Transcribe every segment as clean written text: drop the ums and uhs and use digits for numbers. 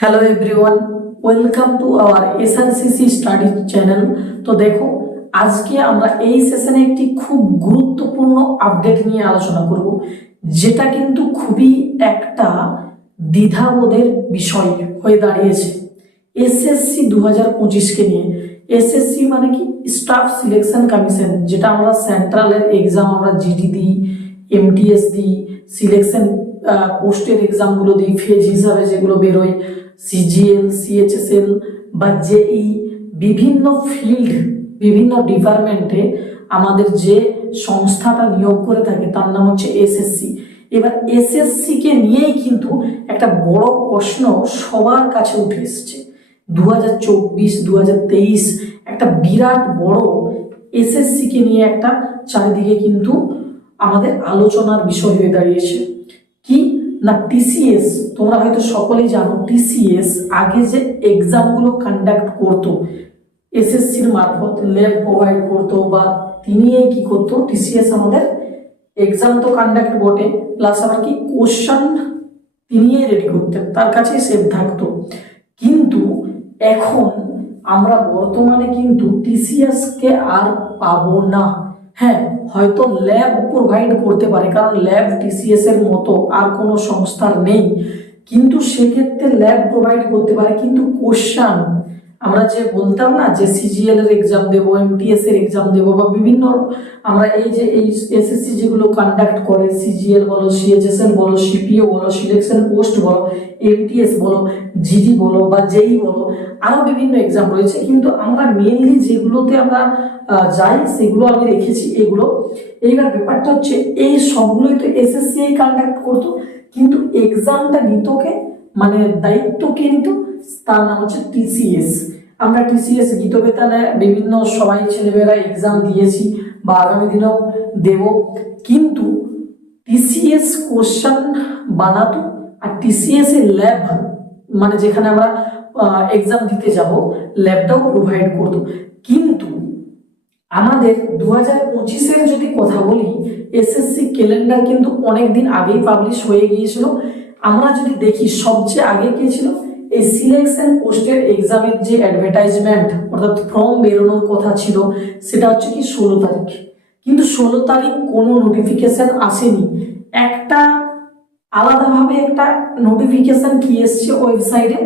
Hello everyone, welcome to our SRCC study channel. तो देखो আজকে আমরা এই সেশনে একটি খুব গুরুত্বপূর্ণ আপডেট নিয়ে আলোচনা করব, যেটা কিন্তু খুবই একটা দ্বিধাবোধের বিষয় হয়ে দাঁড়িয়েছে এসএসসি 2025 কে নিয়ে। এসএসসি মানে কি? স্টাফ সিলেকশন কমিশন, যেটা আমরা সেন্ট্রালের এক্সাম আমরা জিডি দিই, এমটিএস দিই, সিলেকশন পোস্টের এক্সামগুলো দিই, ফেজ হিসাবে যেগুলো বেরোয়, সিজিএল, সিএইচএসএল বা জেই, বিভিন্ন ফিল্ড, বিভিন্ন ডিপার্টমেন্টে আমাদের যে সংস্থাটা নিয়োগ করে থাকে তার নাম হচ্ছে এসএসসি। এবার এসএসসি কে নিয়েই কিন্তু একটা বড় প্রশ্ন সবার কাছে উঠে এসেছে। 2024 2023 একটা বিরাট বড় এসএসসি কে নিয়ে একটা চারিদিকে কিন্তু আমাদের আলোচনার বিষয় হয়ে দাঁড়িয়েছে। কি না, টিসিএস, তোমরা হয়তো সকলেই জানো টিসিএস আগে যে এক্সামগুলো কন্ডাক্ট করতো এসএসসির মারফত, ল্যাব প্রোভাইড করতো বা তিনি কি করতো, টিসিএস আমাদের এক্সাম তো কন্ডাক্ট বটে, প্লাস আবার কি কোশ্চেন তিনি রেডি করতেন, তার কাছে সেভ থাকতো। কিন্তু এখন আমরা বর্তমানে কিন্তু টিসিএস কে আর পাবো না। হ্যাঁ, হয়তো ল্যাব প্রোভাইড করতে পারে, কারণ ল্যাব টিসিএস এর মতো আর কোনো সংস্থার নেই, কিন্তু সেক্ষেত্রে ল্যাব প্রোভাইড করতে পারে, কিন্তু কোশ্চেন আমরা যে বলতাম না যে সিজিএল এর এক্সাম দেবো, এমটিএস এর এক্সাম দেবো বা বিভিন্ন আমরা এই যে এই এসএসসি যেগুলো কন্ডাক্ট করে, সিজিএল বলো, সিএইচএসএল বলো, সিপিও বলো, সিলেকশন পোস্ট বলো, এমটিএস বলো, জিডি বলো বা জেই বলো, আরো বিভিন্ন এক্সাম রয়েছে, কিন্তু আমরা মেনলি যেগুলোতে আমরা যাই সেগুলো আমি রেখেছি এগুলো। এইবার ব্যাপারটা হচ্ছে এই সবগুলোই তো এসএসসি কন্ডাক্ট করতো, কিন্তু এক্সামটা নিত কে, মানে দায়িত্ব কে নিত, তার নাম হচ্ছে টিসিএস। আমরা টিসিএস গীতবেতানে বিভিন্ন সবাই ছেলেমেয়েরা এক্সাম দিয়েছি বা আগামী দিনেও দেব, কিন্তু টিসিএস কোশ্চেন বানাতো আর টিসিএস এর ল্যাব, মানে যেখানে আমরা এক্সাম দিতে যাব, ল্যাবটাও প্রোভাইড করতো। কিন্তু আমাদের 2025-এর যদি কথা বলি, এসএসসি ক্যালেন্ডার কিন্তু অনেকদিন আগেই পাবলিশ হয়ে গিয়েছিল। আমরা যদি দেখি সবচেয়ে আগে কি ছিল, এই সিলেকশন পোস্টের এক্সামের যে অ্যাডভার্টাইজমেন্ট অর্থাৎ ফর্ম বেরোনোর কথা ছিল, সেটা হচ্ছে কি 16 তারিখ, কিন্তু 16 তারিখ কোনো নোটিফিকেশন আসেনি। একটা আলাদাভাবে একটা নোটিফিকেশন কি এসছে ওয়েবসাইটে,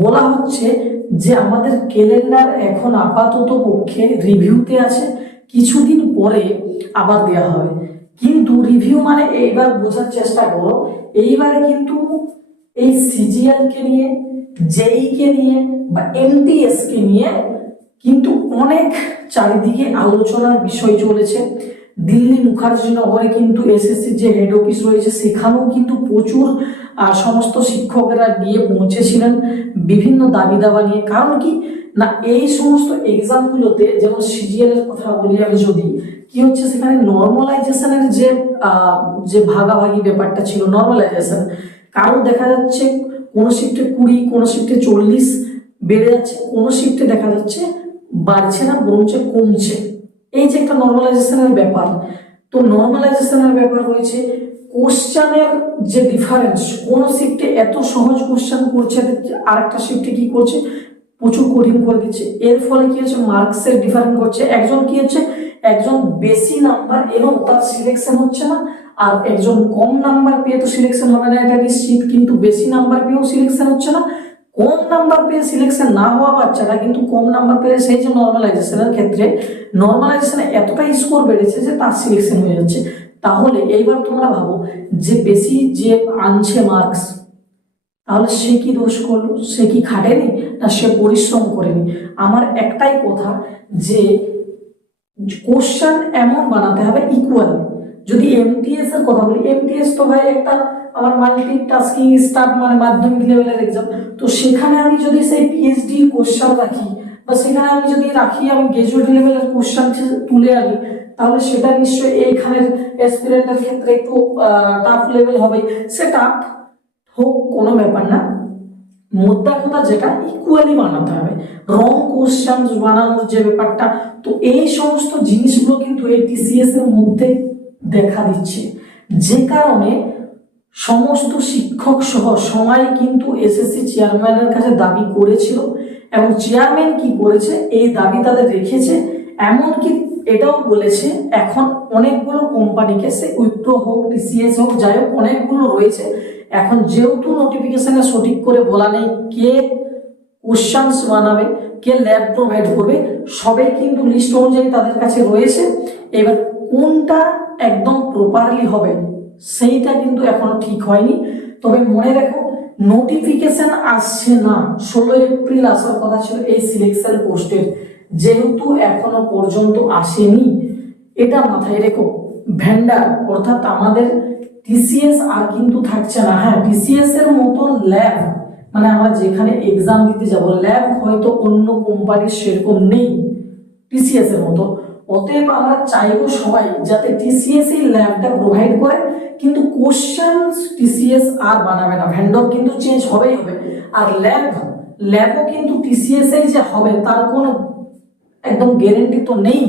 বলা হচ্ছে যে আমাদের ক্যালেন্ডার এখন আপাতত পক্ষে রিভিউতে আছে, কিছুদিন পরে আবার দেওয়া হবে। কিন্তু রিভিউ মানে এইবার বোঝার চেষ্টা করো, এইবারে কিন্তু এই সিজিএল কে নিয়ে, জেই কে নিয়ে বা এমটিএস কে নিয়ে কিন্তু অনেক চারিদিকে আলোচনার বিষয় চলেছে। দিল্লি মুখার্জি নগরে কিন্তু এসএসসির যে হেড অফিস রয়েছে সেখানেও কিন্তু প্রচুর সমস্ত শিক্ষকেরা গিয়ে পৌঁছেছিলেন বিভিন্ন দাবি দাবা নিয়ে। কারণ কি না, এই সমস্ত এক্সামগুলোতে, যেমন সিজিএল এর কথা বলি আমি, যদি কি হচ্ছে সেখানে নর্মালাইজেশনের যে ভাগাভাগি ব্যাপারটা ছিল, নর্মালাইজেশন, কারো দেখা যাচ্ছে কোনো শিফটে 20, কোনো শিফটে 40 বেড়ে যাচ্ছে, কোনো শিফটে দেখা যাচ্ছে বাড়ছে না বরঞ্চ কমছে। এই যে একটা নর্মালাইজেশনের ব্যাপার, তো নর্মালাইজেশনের ব্যাপার রয়েছে। কোশ্চেনের যে ডিফারেন্স, কোন শিফটে এত সহজ কোশ্চেন করছে আর একটা শিফটে কি করছে প্রচুর কঠিন করে দিচ্ছে, এর ফলে কি হচ্ছে মার্কসের ডিফারেন্স করছে। একজন কি হচ্ছে, একজন বেশি নাম্বার এবং তার সিলেকশন হচ্ছে না, আর একজন কম নাম্বার পেয়ে তো সিলেকশন হবে না এটা নিশ্চিত, কিন্তু বেশি নাম্বার পেয়েও সিলেকশন হচ্ছে না। কম নাম্বার পেয়ে সিলেকশন না হওয়া বাচ্চারা কিন্তু কম নাম্বার পেয়ে সেই যে নর্মালাইজেশনের ক্ষেত্রে নর্মালাইজেশনে এতটাই স্কোর বেড়েছে যে তার সিলেকশন হয়ে যাচ্ছে। তাহলে এইবার তোমরা ভাবো যে বেশি যে আনছে মার্কস, তাহলে সে কি দোষ করলো? সে কি খাটেনি না সে পরিশ্রম করেনি? আমার একটাই কথা যে কোশ্চেন এমন বানাতে হবে ইকুয়াল। যদি এমটিএস এর কথা বলি, এমটিএস তো ভাই একটা আমার মাল্টিটাস্কিং স্টাফ, মানে মাধ্যমিক লেভেলের এক্সাম, তো সেখানে আমি যদি সেই পিএইচডি কোশ্চেন রাখি বা সেখানে আমি যদি রাখি আমি গ্রাজুয়েট লেভেলের কোশ্চেন তুলে আনি, তাহলে সেটা নিশ্চয়ই এইখানের অ্যাসপিরেন্টের ক্ষেত্রে একটু টাফ লেভেল হবে। সেটা হোক, কোনো ব্যাপার না, মোদ্দা কথা যেটা ইকুয়ালি বানাতে হবে, রং কোশ্চেন বানানোর যে ব্যাপারটা, তো এই সমস্ত জিনিসগুলো কিন্তু এই টিসিএস এর মধ্যে দেখা দিচ্ছে, যে কারণে সমস্ত শিক্ষক সহ সবাই কিন্তু এসএসসি চেয়ারম্যানের কাছে দাবি করেছিল, এবং চেয়ারম্যান কি করেছে, এই দাবি তাদের রেখেছে। এমনকি এটাও বলেছে এখন অনেকগুলো কোম্পানিকে, সে উইপ্রো হোক, টিসিএস হোক, যাই হোক অনেকগুলো রয়েছে, এখন যেহেতু নোটিফিকেশনে সঠিক করে বলা নেই কে কোশ্চেন্স বানাবে, কে ল্যাব প্রোভাইড করবে, সবাই কিন্তু লিস্ট অনুযায়ী তাদের কাছে রয়েছে। এবার কোনটা একদম প্রপারলি হবে সেইটা কিন্তু এখনো ঠিক হয়নি। তবে মনে রাখো, নোটিফিকেশন আসছে না, 16 এপ্রিল আসার কথা ছিল এই সিলেকশন পোস্টের, যেহেতু এখনো পর্যন্ত আসেনি, এটা মাথায় রেখো। ভেন্ডার অর্থাৎ আমাদের টিসিএস আর কিন্তু থাকছে না। হ্যাঁ, টিসিএস এর মতো ল্যাব, মানে আমরা যেখানে এক্সাম দিতে যাব, ল্যাব হয়তো অন্য কোম্পানির সেরকম নেই টিসিএস এর মতো। অতএব আমরা চাইবো সবাই যাতে টিসিএস এই ল্যাবটা প্রোভাইড করে, কিন্তু কোশ্চেন টিসিএস আর বানাবে না, ভেন্ডর কিন্তু চেঞ্জ হবেই হবে। আর ল্যাবও কিন্তু টিসিএস এই যে হবে তার কোনো একদম গ্যারেন্টি তো নেই।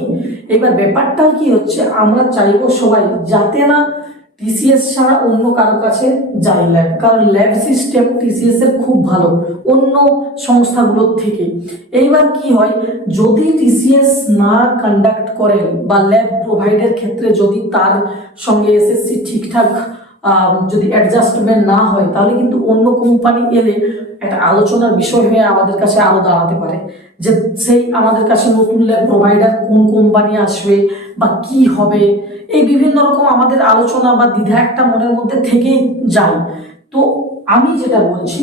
এবার ব্যাপারটা কি হচ্ছে, আমরা চাইবো সবাই যাতে না টিসিএস ছাড়া অন্য কারো কাছে যায় ল্যাব, কারণ ল্যাব সিস্টেম টিসিএস এর খুব ভালো অন্য সংস্থাগুলোর থেকে। এইবার কি হয়, যদি টিসিএস না কন্ডাক্ট করে বা ল্যাব প্রোভাইডের ক্ষেত্রে যদি তার সঙ্গে এসএসসি ঠিকঠাক যদি অ্যাডজাস্টমেন্ট না হয়, তাহলে কিন্তু অন্য কোম্পানি এলে একটা আলোচনার বিষয় হয়ে আমাদের কাছে আরো দাঁড়াতে পারে, যে সেই আমাদের কাছে নতুন ল্যাব প্রোভাইডার কোন কোম্পানি আসবে বা কি হবে, এই বিভিন্ন রকম আমাদের আলোচনা বা দ্বিধা একটা মনের মধ্যে থেকেই যায়। তো আমি যেটা বলছি,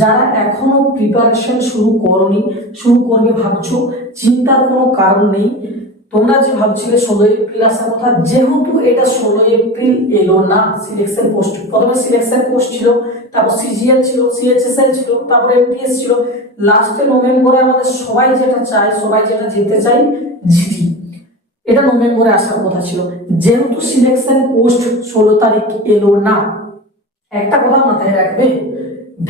যারা এখনো প্রিপারেশন শুরু করবে ভাবছো, চিন্তার কোনো কারণ নেই। তোমরা যে ভাবছিলে 16 এপ্রিল আসার কথা, যেহেতু এটা 16 এপ্রিল এলো না, সিলেকশন পোস্ট, প্রথমে সিলেকশন পোস্ট ছিল, তারপর সিজিএল ছিল, সিএইচএসএল ছিল, তারপর এমটিএস ছিল, লাস্টে নভেম্বরে আমাদের সবাই যেটা চাই, সবাই যেটা যেতে চাই, জিডি, এটা নভেম্বরে আসার কথা ছিল। যেহেতু সিলেকশন পোস্ট 16 তারিখ এলো না, একটা কথা মাথায় রাখবে,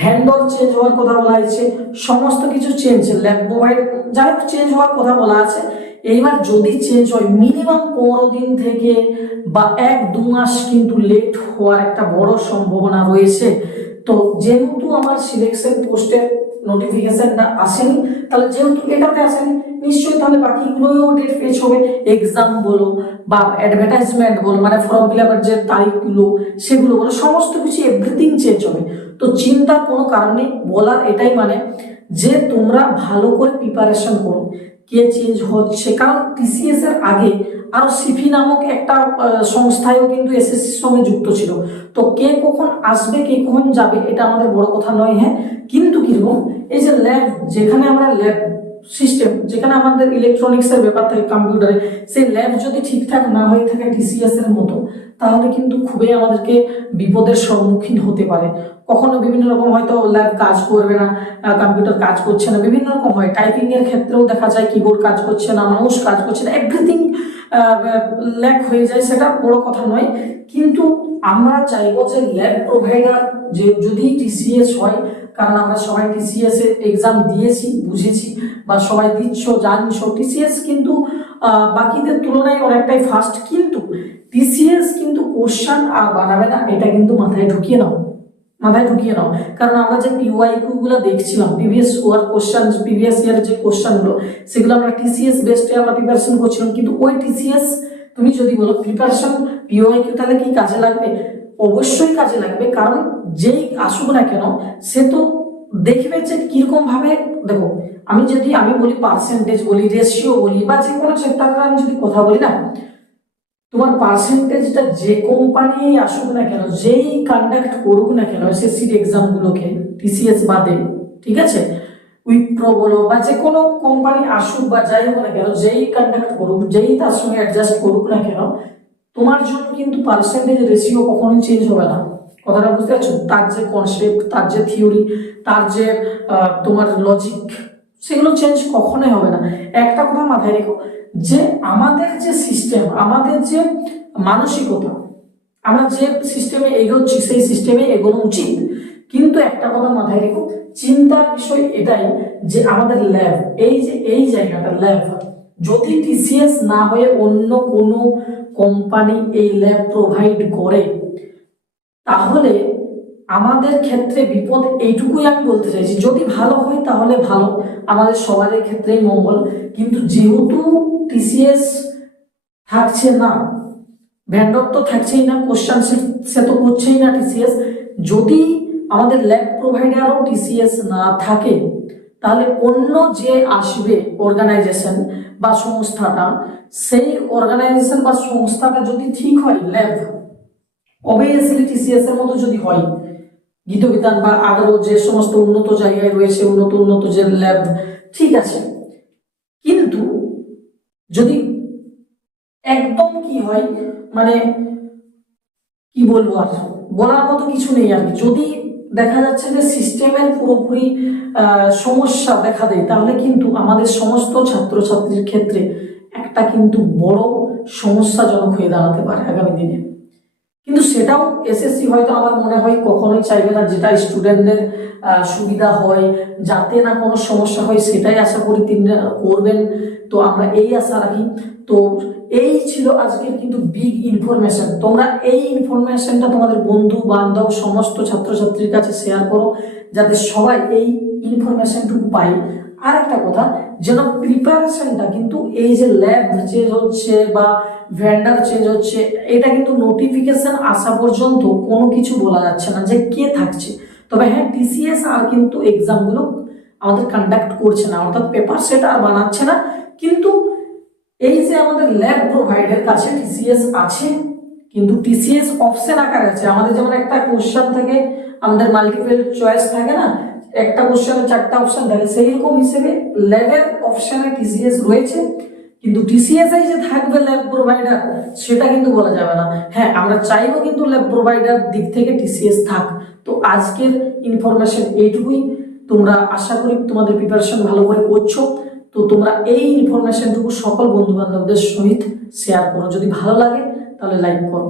ভেন্ডর চেঞ্জ হওয়ার কথা বলা হয়েছে, সমস্ত কিছু চেঞ্জ, ল্যাব প্রোভাইড যাই হোক চেঞ্জ হওয়ার কথা বলা আছে। এইবার যদি চেঞ্জ হয় মিনিমাম 15 দিন থেকে বা 1-2 মাস কিন্তু লেট হওয়ার একটা বড় সম্ভাবনা রয়েছে। তো যেহেতু আমার সিলেকশন পোস্টের নোটিফিকেশনটা আসেনি, তাহলে যেহেতু এটাতে আসেনি, নিশ্চয়ই তাহলে বাকিগুলোও ডেট পেচ হবে, এক্সাম বলো বা অ্যাডভার্টাইজমেন্ট বলো, মানে ফর্ম ফিল আপের যে তারিখগুলো সেগুলো বলো, সমস্ত কিছু এভরিথিং চেঞ্জ হবে। তো চিন্তার কোনো কারণ নেই, বলার এটাই মানে যে তোমরা ভালো করে প্রিপারেশন করো, কে চেঞ্জ হচ্ছে, কারণ টিসিএস এর আগে আরো সিফি নামক একটা সংস্থায়ও কিন্তু এসএসসির সঙ্গে যুক্ত ছিল। তো কে কখন আসবে, কে কখন যাবে, এটা আমাদের বড় কথা নয়। হ্যাঁ, কিন্তু কিরকম, এই যে ল্যাব, যেখানে আমরা ল্যাব সিস্টেম, যেখানে আমাদের ইলেকট্রনিক্স এর ব্যাপার থাকে কম্পিউটারে, সেই ল্যাব যদি ঠিকঠাক না হয়ে থাকে টিসিএস এর মতো, তাহলে কিন্তু খুবই আমাদেরকে বিপদের সম্মুখীন হতে পারে। কখনো বিভিন্ন রকম হয়তো ল্যাব কাজ করবে না, কম্পিউটার কাজ করছে না, বিভিন্ন রকম হয়। টাইপিং এর ক্ষেত্রেও দেখা যায় কিবোর্ড কাজ করছে না, মাউস কাজ করছে না, এভরিথিং ল্যাক হয়ে যায়, সেটা বড় কথা নয়। কিন্তু আমরা চাইবো যে ল্যাব প্রোভাইডার যে যদি টিসিএস হয়, কারণ আমরা সবাই টিসিএস এর এক্সাম দিয়েছি, বুঝেছি বা সবাই দিচ্ছ, জানছো টিসিএস কিন্তু বাকিদের তুলনায় অনেকটাই ফাস্ট, কিন্তু টিসিএস কিন্তু কোশ্চেন আর বানাবে না, এটা কিন্তু মাথায় ঢুকিয়ে নাও, মাথায় ঢুকিয়ে নাও। কারণ আমরা যে পিওয়াইকিউ গুলো দেখছিলাম, previous year question, previous year যে কোশ্চেন গুলো, সেগুলো আমরা টিসিএস বেসডে আমরা প্রিপারেশন করছিলাম, কিন্তু ওই টিসিএস তুমি যদি বলো প্রিপারেশন পিওয়াইকিউ, তাহলে কি কাজে লাগবে? অবশ্যই কাজে লাগবে, কারণ যেই আসুক না কেন সে তো দেখবে যে কিরকম ভাবে। দেখো, আমি বলি পার্সেন্টেজ বলি, রেশিও বলি, বা যে কোনো সেক্টরের আমি যদি কথা বলি না, তোমার পার্সেন্টেজটা যে কোম্পানি আসুক না কেন, যেই কন্ডাক্ট করুক না কেন এসএসসির এক্সাম গুলোকে, টিসিএস বাদে, ঠিক আছে, উইপ্রো বলো বা যে কোনো কোম্পানি আসুক বা যাই হোক না কেন, যেই কন্ডাক্ট করুক, যেই তার সঙ্গে অ্যাডজাস্ট করুক না কেন, তোমার জন্য কিন্তু পার্সেন্টেজ রেশিও কখনোই চেঞ্জ হবে না। কথাটা বুঝতে পারছো? তার যে কনসেপ্ট, তার যে থিওরি, তার যে তোমার লজিক, সেগুলো চেঞ্জ কখনোই হবে না। একটা কথা মাথায় রেখো, যে আমাদের যে সিস্টেম, আমাদের যে মানসিকতা, আমরা যে সিস্টেমে এগোচ্ছি সেই সিস্টেমে এগোনো উচিত। কিন্তু একটা কথা মাথায় রেখো, চিন্তার বিষয় এটাই যে আমাদের ল্যাব, এই যে এই জায়গাটা ল্যাব, যদি টিসিএস না হয়ে অন্য কোনো কোম্পানি এই ল্যাব প্রোভাইড করে, তাহলে আমাদের ক্ষেত্রে বিপদ এইটুকুই আমি বলতে চাইছি, যদি ভালো হয় তাহলে ভালো, আমাদের সবার ক্ষেত্রেই মঙ্গল। কিন্তু যেহেতু টিসিএস থাকছে না, ভ্যান্ডর তো থাকছেই না, কোশ্চেন সে তো করছেই না টিসিএস, যদি আমাদের ল্যাব প্রোভাইডারও টিসিএস না থাকে, তাহলে অন্য যে আসবে অর্গানাইজেশন বা সংস্থাটা, সেই অর্গানাইজেশন বা সংস্থাটা যদি ঠিক হয়, ল্যাব অবভিয়াসলি টিসিএস এর মতো যদি হয়, গীতবিতান বা আরো যে সমস্ত উন্নত জায়গায় রয়েছে, উন্নত যে ল্যাব, ঠিক আছে। কিন্তু যদি একদম কি হয়, মানে কি বলবো, আর বলার মতো কিছু নেই আর কি, যদি দেখা যাচ্ছে যে সিস্টেমের পুরোপুরি সমস্যা দেখা দেয়, তাহলে কিন্তু আমাদের সমস্ত ছাত্রছাত্রীর ক্ষেত্রে একটা কিন্তু বড় সমস্যাজনক হয়ে দাঁড়াতে পারে আগামী দিনে। কিন্তু সেটাও এসএসসি হয়তো আমার মনে হয় কখনোই চাইবে না, যেটা স্টুডেন্টদের সুবিধা হয়, যাতে না কোনো সমস্যা হয়, সেটাই আশা করি তিনি করবেন। তো আমরা এই আশা রাখি। তো এই ছিল আজকের কিন্তু বিগ ইনফরমেশন। তোমরা এই ইনফরমেশনটা তোমাদের বন্ধু বান্ধব সমস্ত ছাত্রছাত্রীর কাছে শেয়ার করো, যাতে সবাই এই ইনফরমেশনটুকু পায়। আর একটা কথা, যেন প্রিপারেশনটা কিন্তু এই যে ল্যাব চেঞ্জ হচ্ছে বা ভেন্ডার চেঞ্জ হচ্ছে, এটা কিন্তু নোটিফিকেশন আসা পর্যন্ত কোনো কিছু বলা যাচ্ছে না যে কে থাকছে। তবে হ্যাঁ, টিসিএস আর কিন্তু এক্সামগুলো আমাদের কন্ডাক্ট করছে না, অর্থাৎ পেপার সেট আর বানাচ্ছে না। কিন্তু এই যে আমাদের ল্যাব প্রোভাইডের কাছে টিসিএস আছে, কিন্তু টিসিএস অপশন আকারে আছে। আমাদের যেমন একটা কোশ্চেন থেকে আমাদের মাল্টিপল চয়েস থাকে না, একটা কোশ্চেনে 4টা অপশন থাকে, সেই রকম হিসেবে ল্যাবের অপশনে টিসিএস রয়েছে, কিন্তু টিসিএস এই যে থাকবে ল্যাব প্রোভাইডার, সেটা কিন্তু বলা যাবে না। হ্যাঁ, আমরা চাইবো কিন্তু ল্যাব প্রোভাইডার দিক থেকে টিসিএস থাক। তো আজকের ইনফরমেশন এইটুকুই। তোমরা আশা করি তোমাদের প্রিপারেশন ভালো করে করছো। তো তোমরা এই ইনফরমেশনটুকু সকল বন্ধু বান্ধবদের সহিত শেয়ার করো, যদি ভালো লাগে তাহলে লাইক করো।